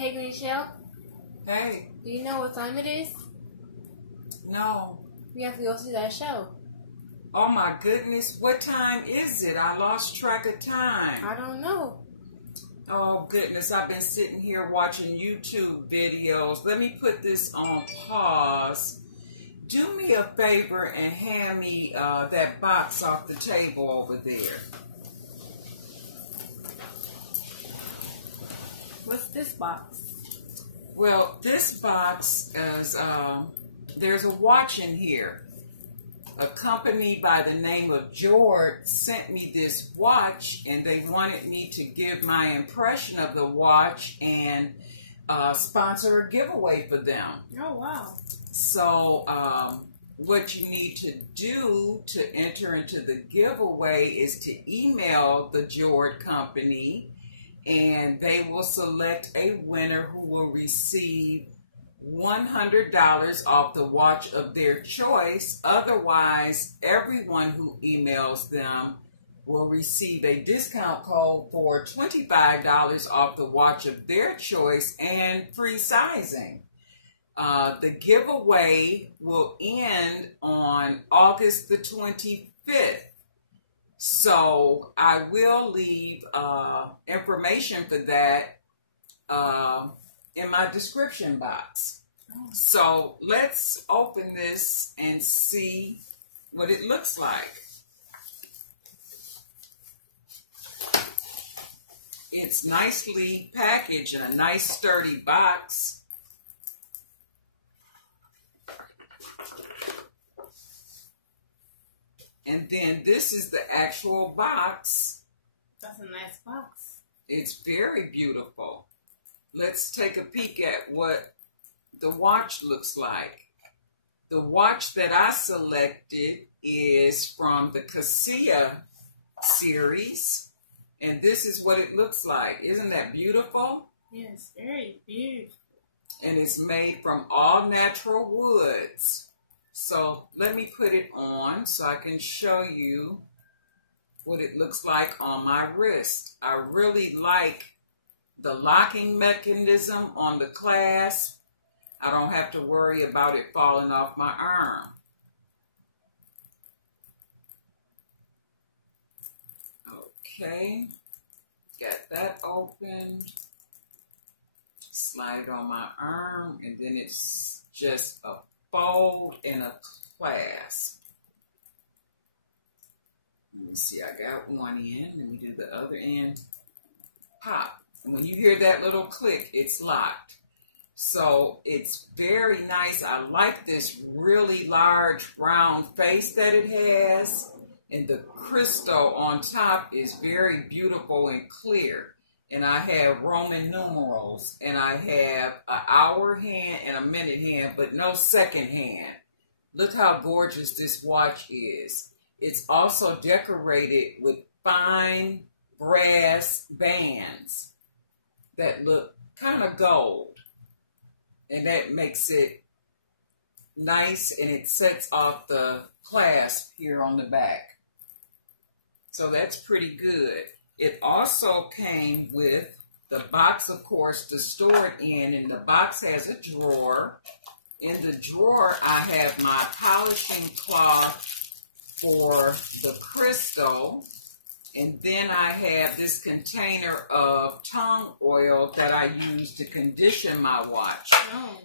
Hey, Green Shell. Hey. Do you know what time it is? No. We have to go see that show. Oh my goodness. What time is it? I lost track of time. I don't know. Oh goodness. I've been sitting here watching YouTube videos. Let me put this on pause. Do me a favor and hand me that box off the table over there. What's this box? Well, this box is, there's a watch in here. A company by the name of Jord sent me this watch, and they wanted me to give my impression of the watch and sponsor a giveaway for them. Oh, wow. So, what you need to do to enter into the giveaway is to email the Jord company, and they will select a winner who will receive $100 off the watch of their choice. Otherwise, everyone who emails them will receive a discount code for $25 off the watch of their choice and free sizing. The giveaway will end on August the 25th. So I will leave information for that in my description box. So let's open this and see what it looks like. It's nicely packaged in a nice sturdy box. And then this is the actual box. That's a nice box. It's very beautiful. Let's take a peek at what the watch looks like. The watch that I selected is from the Cassia series. And this is what it looks like. Isn't that beautiful? Yes, very beautiful. And it's made from all natural woods. So let me put it on so I can show you what it looks like on my wrist. I really like the locking mechanism on the clasp. I don't have to worry about it falling off my arm. Okay, got that open. Slide it on my arm, and then it's just a fold and a clasp. Let me see, I got one end. Let me do the other end. Pop. And when you hear that little click, it's locked. So it's very nice. I like this really large round face that it has. And the crystal on top is very beautiful and clear. And I have Roman numerals, and I have an hour hand and a minute hand, but no second hand. Look how gorgeous this watch is. It's also decorated with fine brass bands that look kind of gold. And that makes it nice, and it sets off the clasp here on the back. So that's pretty good. It also came with the box, of course, to store it in, and the box has a drawer. In the drawer, I have my polishing cloth for the crystal, and then I have this container of tongue oil that I use to condition my watch. Oh.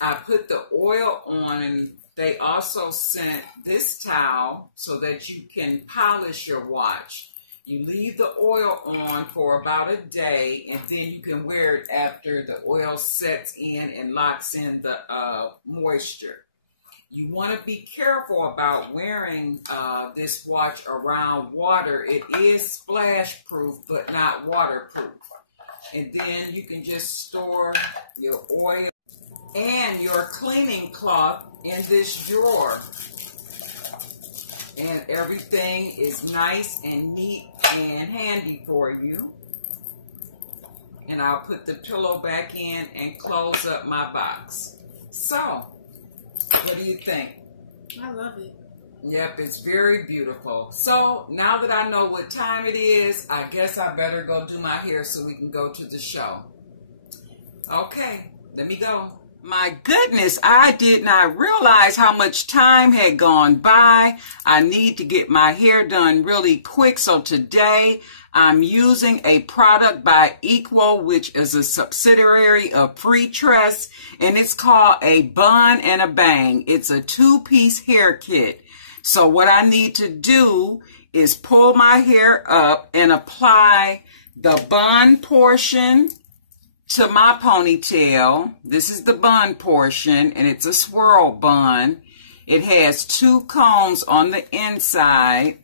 I put the oil on, and they also sent this towel so that you can polish your watch. You leave the oil on for about a day, and then you can wear it after the oil sets in and locks in the moisture. You want to be careful about wearing this watch around water. It is splash proof, but not waterproof. And then you can just store your oil and your cleaning cloth in this drawer. And everything is nice and neat and handy for you. And I'll put the pillow back in and close up my box. So, what do you think? I love it. Yep, it's very beautiful. So, now that I know what time it is, I guess I better go do my hair so we can go to the show. Okay, let me go. My goodness, I did not realize how much time had gone by. I need to get my hair done really quick. So today I'm using a product by Equal, which is a subsidiary of FREETRESS, and it's called a bun and a bang. It's a 2-piece hair kit. So what I need to do is pull my hair up and apply the bun portion to my ponytail. This is the bun portion, and it's a swirl bun. It has 2 combs on the inside,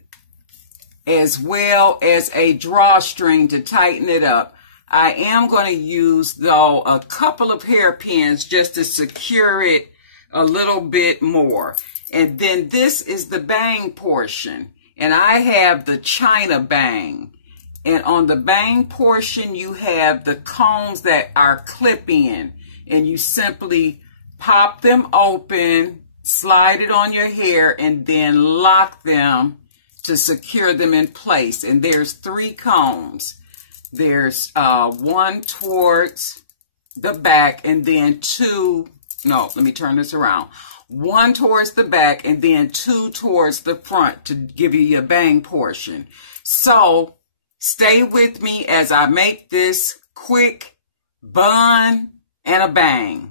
as well as a drawstring to tighten it up. I am going to use, though, a couple of hairpins just to secure it a little bit more. And then this is the bang portion, and I have the China bang. And on the bang portion, you have the combs that are clip-in, and you simply pop them open, slide it on your hair, and then lock them to secure them in place. And there's 3 combs. There's 1 towards the back, and then 2, no, let me turn this around. 1 towards the back, and then 2 towards the front to give you your bang portion. So stay with me as I make this quick bun and a bang.